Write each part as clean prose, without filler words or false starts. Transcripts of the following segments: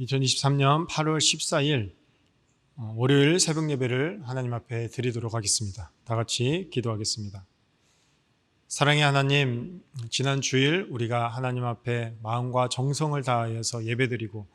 2023년 8월 14일 월요일 새벽 예배를 하나님 앞에 드리도록 하겠습니다. 다 같이 기도하겠습니다. 사랑의 하나님, 지난 주일 우리가 하나님 앞에 마음과 정성을 다하여서 예배드리고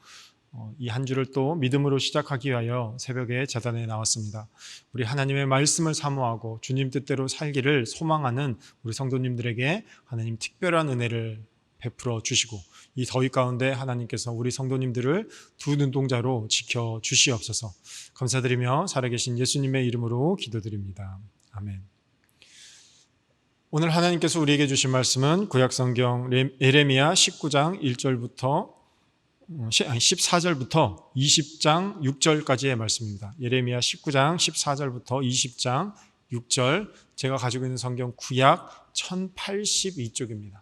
이 한 주를 또 믿음으로 시작하기 위하여 새벽에 제단에 나왔습니다. 우리 하나님의 말씀을 사모하고 주님 뜻대로 살기를 소망하는 우리 성도님들에게 하나님 특별한 은혜를 베풀어 주시고 이 더위 가운데 하나님께서 우리 성도님들을 두 눈동자로 지켜 주시옵소서. 감사드리며 살아계신 예수님의 이름으로 기도드립니다. 아멘. 오늘 하나님께서 우리에게 주신 말씀은 구약성경 예레미야 19장 1절부터 14절부터 20장 6절까지의 말씀입니다. 예레미야 19장 14절부터 20장 6절, 제가 가지고 있는 성경 구약 1082쪽입니다.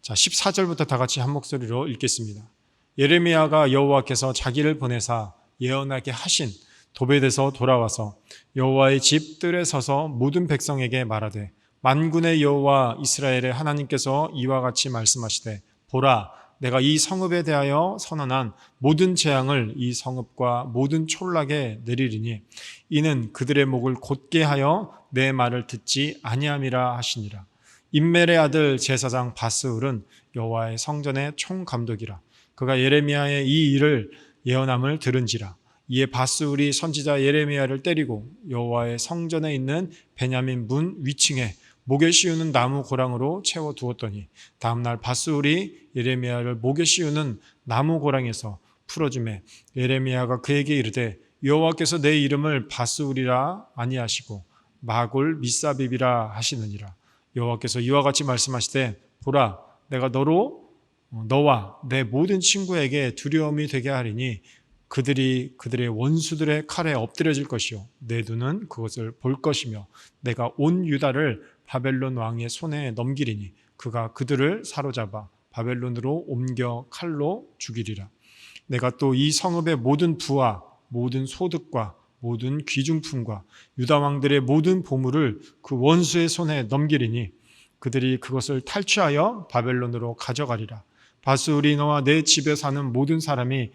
자, 14절부터 다 같이 한 목소리로 읽겠습니다. 예레미야가 여호와께서 자기를 보내사 예언하게 하신 도벳에서 돌아와서 여호와의 집 뜰에 서서 모든 백성에게 말하되, 만군의 여호와 이스라엘의 하나님께서 이와 같이 말씀하시되, 보라, 내가 이 성읍에 대하여 선언한 모든 재앙을 이 성읍과 모든 촌락에 내리리니 이는 그들의 목을 곧게 하여 내 말을 듣지 아니함이라 하시니라. 임멜의 아들 제사장 바스울은 여호와의 성전의 총감독이라. 그가 예레미야의 이 일을 예언함을 들은지라. 이에 바스울이 선지자 예레미야를 때리고 여호와의 성전에 있는 베냐민 문 위층에 목에 씌우는 나무 고랑으로 채워두었더니 다음날 바스울이 예레미야를 목에 씌우는 나무 고랑에서 풀어주매 예레미야가 그에게 이르되, 여호와께서 내 이름을 바스울이라 아니하시고 마골 미사빕이라 하시느니라. 여호와께서 이와 같이 말씀하시되, 보라, 내가 너와 내 모든 친구에게 두려움이 되게 하리니 그들이 그들의 원수들의 칼에 엎드려질 것이요 내 눈은 그것을 볼 것이며 내가 온 유다를 바벨론 왕의 손에 넘기리니 그가 그들을 사로잡아 바벨론으로 옮겨 칼로 죽이리라. 내가 또 이 성읍의 모든 부와 모든 소득과 모든 귀중품과 유다 왕들의 모든 보물을 그 원수의 손에 넘기리니 그들이 그것을 탈취하여 바벨론으로 가져가리라. 바스울이 너와 내 집에 사는 모든 사람이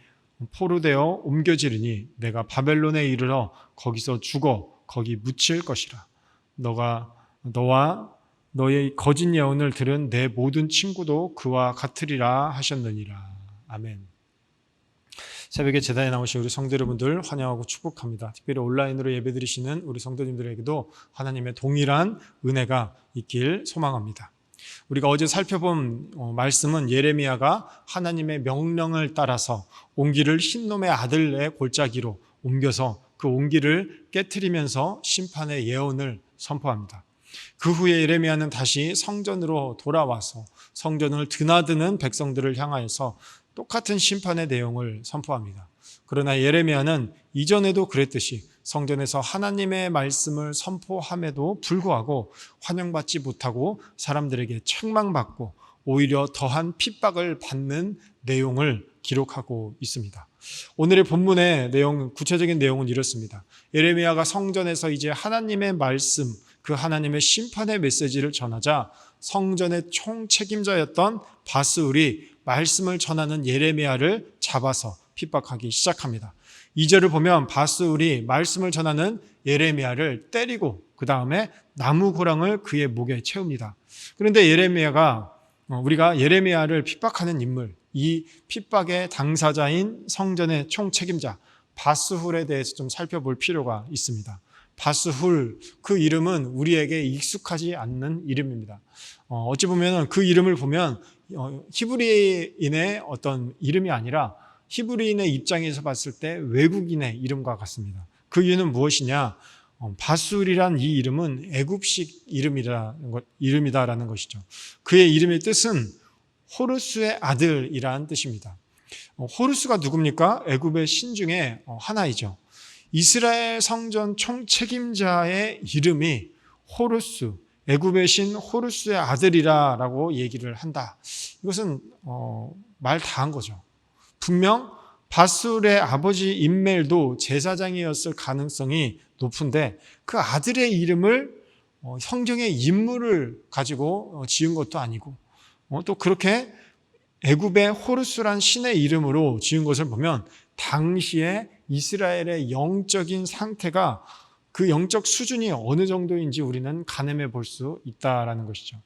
포로되어 옮겨지리니 내가 바벨론에 이르러 거기서 죽어 거기 묻힐 것이라. 너와 너의 거짓 예언을 들은 내 모든 친구도 그와 같으리라 하셨느니라. 아멘. 새벽에 제단에 나오신 우리 성도 여러분들 환영하고 축복합니다. 특별히 온라인으로 예배드리시는 우리 성도님들에게도 하나님의 동일한 은혜가 있길 소망합니다. 우리가 어제 살펴본 말씀은 예레미야가 하나님의 명령을 따라서 옹기를 흰놈의 아들의 골짜기로 옮겨서 그 옹기를 깨트리면서 심판의 예언을 선포합니다. 그 후에 예레미야는 다시 성전으로 돌아와서 성전을 드나드는 백성들을 향하여서 똑같은 심판의 내용을 선포합니다. 그러나 예레미야는 이전에도 그랬듯이 성전에서 하나님의 말씀을 선포함에도 불구하고 환영받지 못하고 사람들에게 책망받고 오히려 더한 핍박을 받는 내용을 기록하고 있습니다. 오늘의 본문의 구체적인 내용은 이렇습니다. 예레미야가 성전에서 이제 하나님의 말씀, 그 하나님의 심판의 메시지를 전하자 성전의 총책임자였던 바스울이 말씀을 전하는 예레미야를 잡아서 핍박하기 시작합니다. 2절을 보면 바스울이 말씀을 전하는 예레미야를 때리고 그 다음에 나무 고랑을 그의 목에 채웁니다. 그런데 우리가 예레미야를 핍박하는 인물, 이 핍박의 당사자인 성전의 총책임자 바스훌에 대해서 좀 살펴볼 필요가 있습니다. 바스훌, 그 이름은 우리에게 익숙하지 않는 이름입니다. 어찌 보면 그 이름을 보면 히브리인의 어떤 이름이 아니라 히브리인의 입장에서 봤을 때 외국인의 이름과 같습니다. 그 이유는 무엇이냐? 바술이란 이 이름은 애굽식 이름이다라는 것이죠. 그의 이름의 뜻은 호르스의 아들이라는 뜻입니다. 호르스가 누굽니까? 애굽의 신 중에 하나이죠. 이스라엘 성전 총책임자의 이름이 호르스, 애굽의 신 호르스의 아들이라고 얘기를 한다. 이것은 말 다 한 거죠. 분명 바술의 아버지 임멜도 제사장이었을 가능성이 높은데 그 아들의 이름을 성경의 인물을 가지고 지은 것도 아니고 또 그렇게 애굽의 호르스란 신의 이름으로 지은 것을 보면 당시에 이스라엘의 영적인 상태가 그 영적 수준이 어느 정도인지 우리는 가늠해 볼 수 있다라는 것이죠.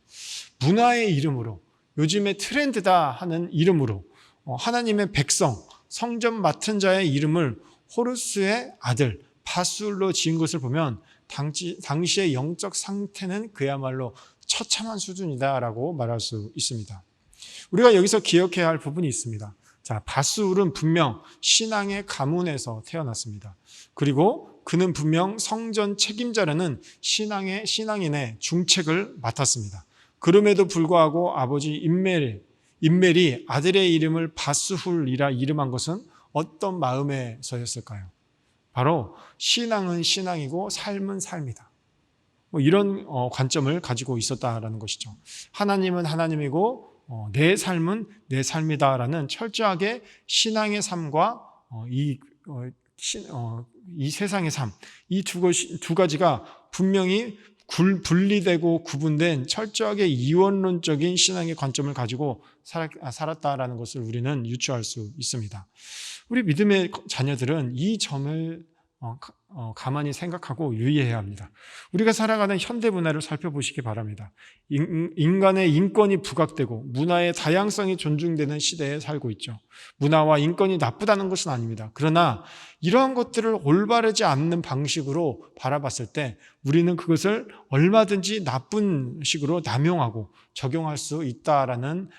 문화의 이름으로, 요즘의 트렌드다 하는 이름으로 하나님의 백성, 성전 맡은 자의 이름을 호르스의 아들 바술로 지은 것을 보면 당시의 영적 상태는 그야말로 처참한 수준이다라고 말할 수 있습니다. 우리가 여기서 기억해야 할 부분이 있습니다. 자, 바술은 분명 신앙의 가문에서 태어났습니다. 그리고 그는 분명 성전 책임자라는 신앙인의 중책을 맡았습니다. 그럼에도 불구하고 아버지 인멜이 아들의 이름을 바스훌이라 이름한 것은 어떤 마음에서였을까요? 바로 신앙은 신앙이고 삶은 삶이다. 이런 관점을 가지고 있었다라는 것이죠. 하나님은 하나님이고 내 삶은 내 삶이다라는 철저하게 신앙의 삶과 이 세상의 삶, 이 두 가지가 분명히 분리되고 구분된 철저하게 이원론적인 신앙의 관점을 가지고 살았다라는 것을 우리는 유추할 수 있습니다. 우리 믿음의 자녀들은 이 점을 가만히 생각하고 유의해야 합니다. 우리가 살아가는 현대 문화를 살펴보시기 바랍니다. 인간의 인권이 부각되고 문화의 다양성이 존중되는 시대에 살고 있죠. 문화와 인권이 나쁘다는 것은 아닙니다. 그러나 이러한 것들을 올바르지 않는 방식으로 바라봤을 때 우리는 그것을 얼마든지 나쁜 식으로 남용하고 적용할 수 있다라는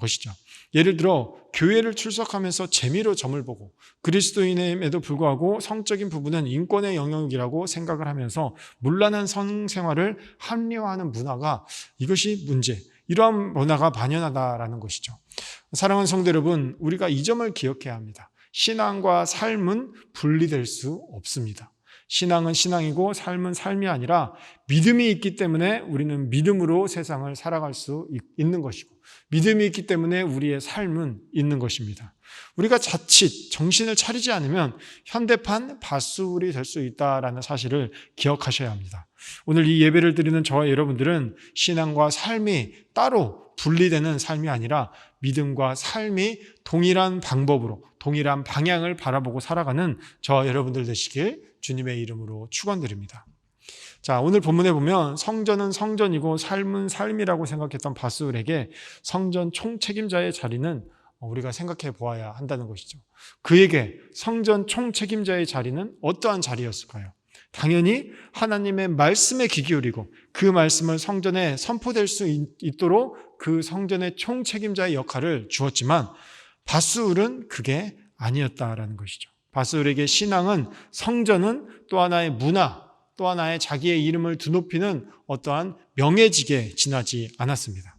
것이죠. 예를 들어 교회를 출석하면서 재미로 점을 보고 그리스도인임에도 불구하고 성적인 부분은 인권의 영역이라고 생각을 하면서 문란한 성생활을 합리화하는 문화가 이것이 문제, 이러한 문화가 만연하다라는 것이죠. 사랑하는 성도 여러분, 우리가 이 점을 기억해야 합니다. 신앙과 삶은 분리될 수 없습니다. 신앙은 신앙이고 삶은 삶이 아니라 믿음이 있기 때문에 우리는 믿음으로 세상을 살아갈 수 있는 것이고 믿음이 있기 때문에 우리의 삶은 있는 것입니다. 우리가 자칫 정신을 차리지 않으면 현대판 바술이 될 수 있다는 사실을 기억하셔야 합니다. 오늘 이 예배를 드리는 저와 여러분들은 신앙과 삶이 따로 분리되는 삶이 아니라 믿음과 삶이 동일한 방법으로 동일한 방향을 바라보고 살아가는 저와 여러분들 되시길 주님의 이름으로 축원드립니다. 자, 오늘 본문에 보면 성전은 성전이고 삶은 삶이라고 생각했던 바술에게 성전 총책임자의 자리는 우리가 생각해 보아야 한다는 것이죠. 그에게 성전 총책임자의 자리는 어떠한 자리였을까요? 당연히 하나님의 말씀에 귀 기울이고 그 말씀을 성전에 선포될 수 있도록 그 성전의 총책임자의 역할을 주었지만 바술은 그게 아니었다라는 것이죠. 바술에게 신앙은 성전은 또 하나의 문화, 또 하나의 자기의 이름을 드높이는 어떠한 명예직에 지나지 않았습니다.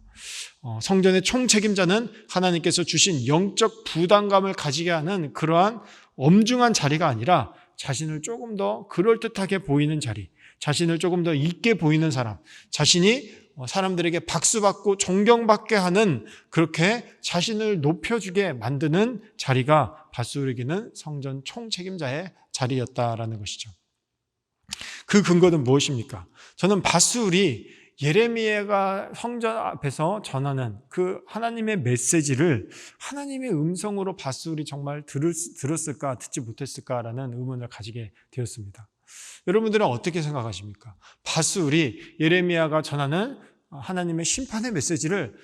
성전의 총책임자는 하나님께서 주신 영적 부담감을 가지게 하는 그러한 엄중한 자리가 아니라 자신을 조금 더 그럴듯하게 보이는 자리, 자신을 조금 더 있게 보이는 사람, 자신이 사람들에게 박수받고 존경받게 하는 그렇게 자신을 높여주게 만드는 자리가 바술에게는 성전 총책임자의 자리였다라는 것이죠. 그 근거는 무엇입니까? 저는 바술이 예레미야가 성전 앞에서 전하는 그 하나님의 메시지를 하나님의 음성으로 바술이 정말 들었을까 듣지 못했을까라는 의문을 가지게 되었습니다. 여러분들은 어떻게 생각하십니까? 바술이 예레미야가 전하는 하나님의 심판의 메시지를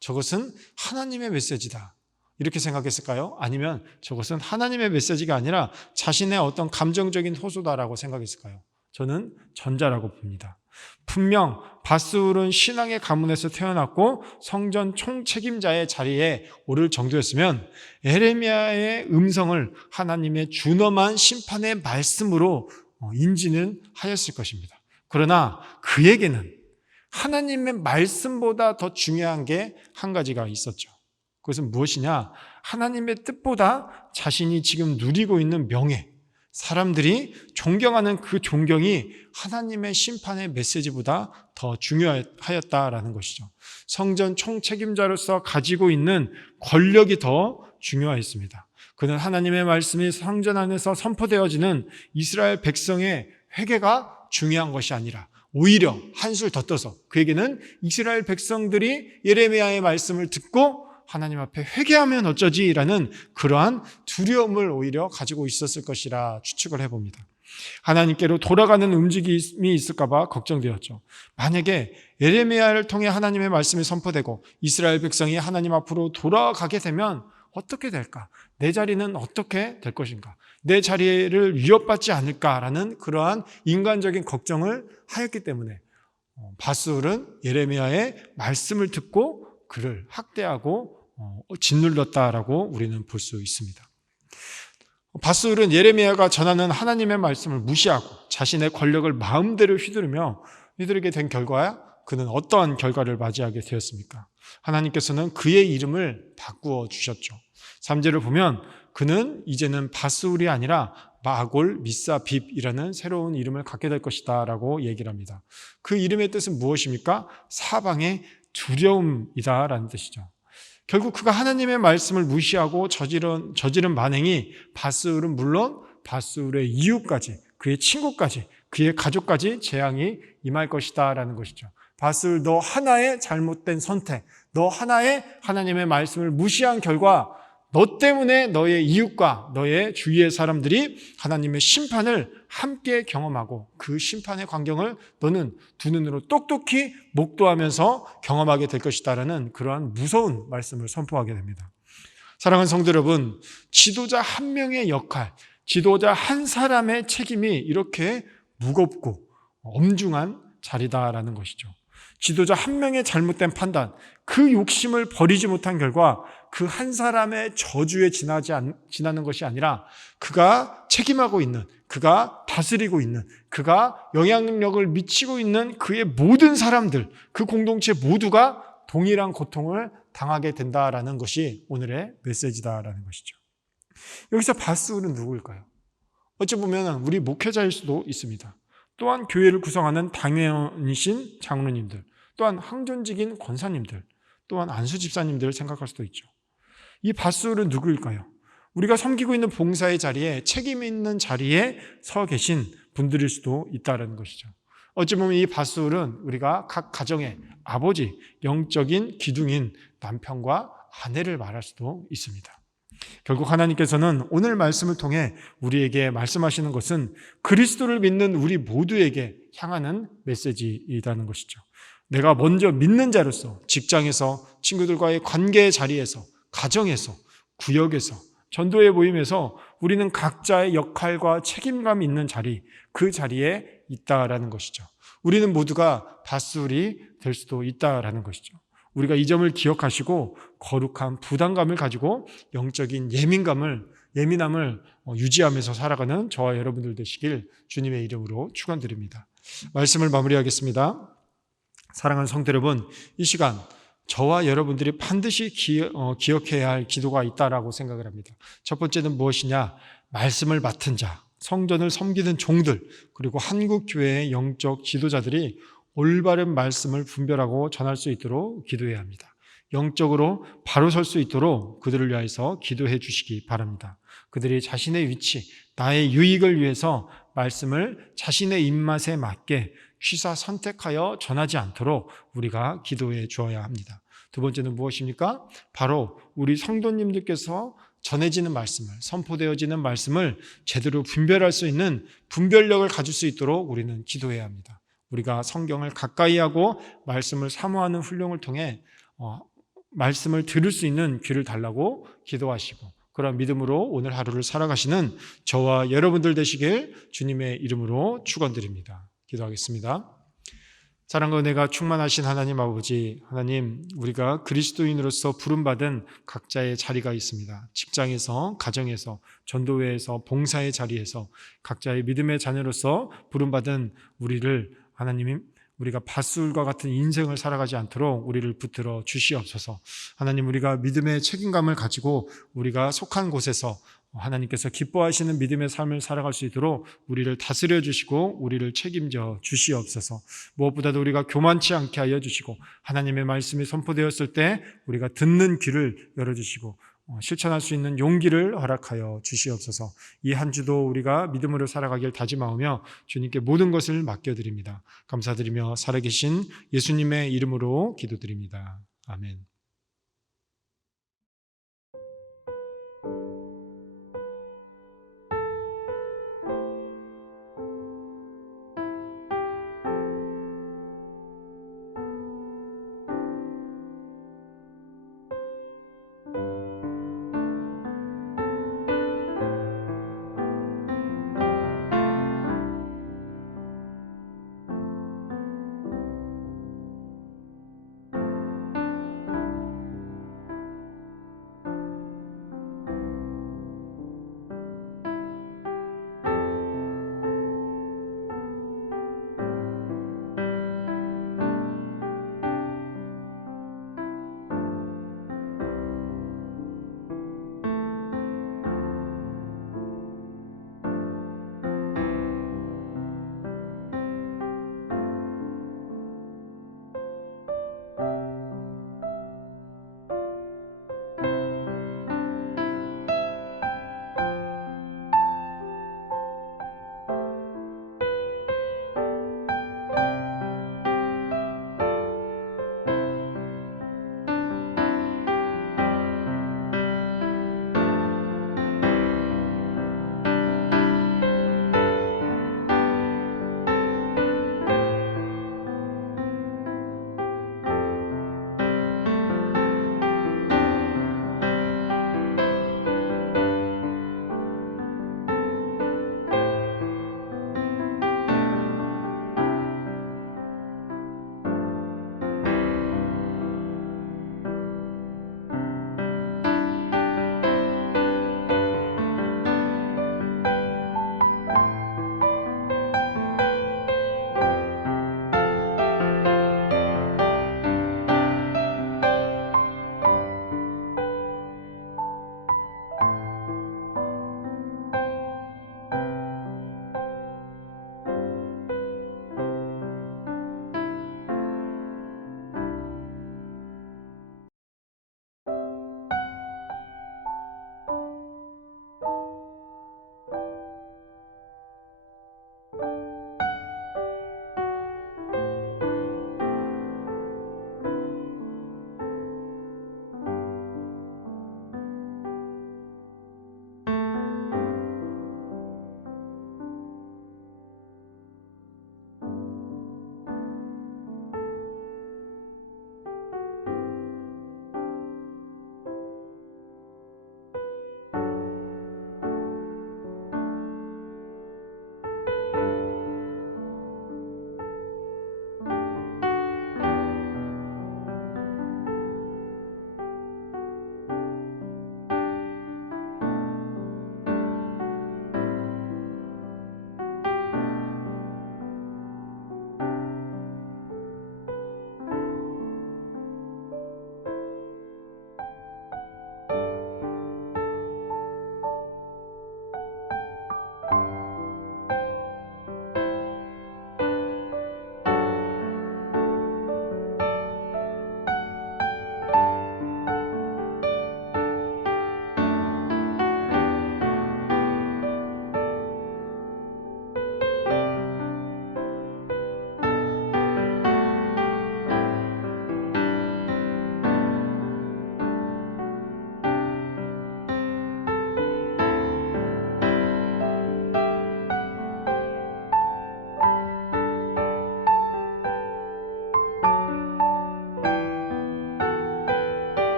저것은 하나님의 메시지다 이렇게 생각했을까요? 아니면 저것은 하나님의 메시지가 아니라 자신의 어떤 감정적인 호소다라고 생각했을까요? 저는 전자라고 봅니다. 분명 바술은 신앙의 가문에서 태어났고 성전 총책임자의 자리에 오를 정도였으면 예레미야의 음성을 하나님의 준엄한 심판의 말씀으로 인지는 하였을 것입니다. 그러나 그에게는 하나님의 말씀보다 더 중요한 게 한 가지가 있었죠. 그것은 무엇이냐? 하나님의 뜻보다 자신이 지금 누리고 있는 명예, 사람들이 존경하는 그 존경이 하나님의 심판의 메시지보다 더 중요하였다라는 것이죠. 성전 총책임자로서 가지고 있는 권력이 더 중요했습니다. 그는 하나님의 말씀이 성전 안에서 선포되어지는 이스라엘 백성의 회개가 중요한 것이 아니라 오히려 한술 더 떠서 그에게는 이스라엘 백성들이 예레미야의 말씀을 듣고 하나님 앞에 회개하면 어쩌지라는 그러한 두려움을 오히려 가지고 있었을 것이라 추측을 해봅니다. 하나님께로 돌아가는 움직임이 있을까 봐 걱정되었죠. 만약에 예레미야를 통해 하나님의 말씀이 선포되고 이스라엘 백성이 하나님 앞으로 돌아가게 되면 어떻게 될까? 내 자리는 어떻게 될 것인가? 내 자리를 위협받지 않을까라는 그러한 인간적인 걱정을 하였기 때문에 바스울은 예레미야의 말씀을 듣고 그를 학대하고 짓눌렀다라고 우리는 볼 수 있습니다. 바스울은 예레미야가 전하는 하나님의 말씀을 무시하고 자신의 권력을 마음대로 휘두르게 된 결과야 그는 어떠한 결과를 맞이하게 되었습니까? 하나님께서는 그의 이름을 바꾸어 주셨죠. 3절을 보면 그는 이제는 바스울이 아니라 마골 미사빕이라는 새로운 이름을 갖게 될 것이다 라고 얘기를 합니다. 그 이름의 뜻은 무엇입니까? 사방의 두려움이다 라는 뜻이죠. 결국 그가 하나님의 말씀을 무시하고 저지른 만행이 바스울은 물론 바스울의 이웃까지, 그의 친구까지, 그의 가족까지 재앙이 임할 것이다 라는 것이죠. 바스울, 너 하나의 잘못된 선택, 너 하나의 하나님의 말씀을 무시한 결과 너 때문에 너의 이웃과 너의 주위의 사람들이 하나님의 심판을 함께 경험하고 그 심판의 광경을 너는 두 눈으로 똑똑히 목도하면서 경험하게 될 것이다라는 그러한 무서운 말씀을 선포하게 됩니다. 사랑하는 성도 여러분, 지도자 한 명의 역할, 지도자 한 사람의 책임이 이렇게 무겁고 엄중한 자리다라는 것이죠. 지도자 한 명의 잘못된 판단, 그 욕심을 버리지 못한 결과 그 한 사람의 저주에 지나는 것이 아니라 그가 책임하고 있는, 그가 다스리고 있는, 그가 영향력을 미치고 있는 그의 모든 사람들, 그 공동체 모두가 동일한 고통을 당하게 된다라는 것이 오늘의 메시지다라는 것이죠. 여기서 바스울은 누구일까요? 어찌 보면 우리 목회자일 수도 있습니다. 또한 교회를 구성하는 당회원이신 장로님들, 또한 항존직인 권사님들, 또한 안수 집사님들을 생각할 수도 있죠. 이 바스울은 누구일까요? 우리가 섬기고 있는 봉사의 자리에, 책임 있는 자리에 서 계신 분들일 수도 있다는 것이죠. 어찌 보면 이 바스울은 우리가 각 가정의 아버지, 영적인 기둥인 남편과 아내를 말할 수도 있습니다. 결국 하나님께서는 오늘 말씀을 통해 우리에게 말씀하시는 것은 그리스도를 믿는 우리 모두에게 향하는 메시지이라는 것이죠. 내가 먼저 믿는 자로서 직장에서 친구들과의 관계의 자리에서 가정에서 구역에서 전도의 모임에서 우리는 각자의 역할과 책임감 있는 자리, 그 자리에 있다라는 것이죠. 우리는 모두가 바스울이 될 수도 있다라는 것이죠. 우리가 이 점을 기억하시고 거룩한 부담감을 가지고 영적인 예민함을 유지하면서 살아가는 저와 여러분들 되시길 주님의 이름으로 축원드립니다. 말씀을 마무리하겠습니다. 사랑하는 성도 여러분, 이 시간 저와 여러분들이 반드시 기억해야 할 기도가 있다라고 생각을 합니다. 첫 번째는 무엇이냐? 말씀을 맡은 자, 성전을 섬기는 종들, 그리고 한국교회의 영적 지도자들이 올바른 말씀을 분별하고 전할 수 있도록 기도해야 합니다. 영적으로 바로 설 수 있도록 그들을 위해서 기도해 주시기 바랍니다. 그들이 자신의 위치, 나의 유익을 위해서 말씀을 자신의 입맛에 맞게 취사 선택하여 전하지 않도록 우리가 기도해 주어야 합니다. 두 번째는 무엇입니까? 바로 우리 성도님들께서 전해지는 말씀을, 선포되어지는 말씀을 제대로 분별할 수 있는 분별력을 가질 수 있도록 우리는 기도해야 합니다. 우리가 성경을 가까이 하고 말씀을 사모하는 훈련을 통해 말씀을 들을 수 있는 귀를 달라고 기도하시고 그런 믿음으로 오늘 하루를 살아가시는 저와 여러분들 되시길 주님의 이름으로 축원드립니다. 기도하겠습니다. 사랑과 은혜가 충만하신 하나님 아버지, 하나님, 우리가 그리스도인으로서 부름받은 각자의 자리가 있습니다. 직장에서, 가정에서, 전도회에서, 봉사의 자리에서 각자의 믿음의 자녀로서 부름받은 우리를 하나님이 우리가 바스울과 같은 인생을 살아가지 않도록 우리를 붙들어 주시옵소서. 하나님, 우리가 믿음의 책임감을 가지고 우리가 속한 곳에서 하나님께서 기뻐하시는 믿음의 삶을 살아갈 수 있도록 우리를 다스려 주시고 우리를 책임져 주시옵소서. 무엇보다도 우리가 교만치 않게 하여 주시고 하나님의 말씀이 선포되었을 때 우리가 듣는 귀를 열어주시고 실천할 수 있는 용기를 허락하여 주시옵소서. 이 한 주도 우리가 믿음으로 살아가길 다짐하오며 주님께 모든 것을 맡겨드립니다. 감사드리며 살아계신 예수님의 이름으로 기도드립니다. 아멘.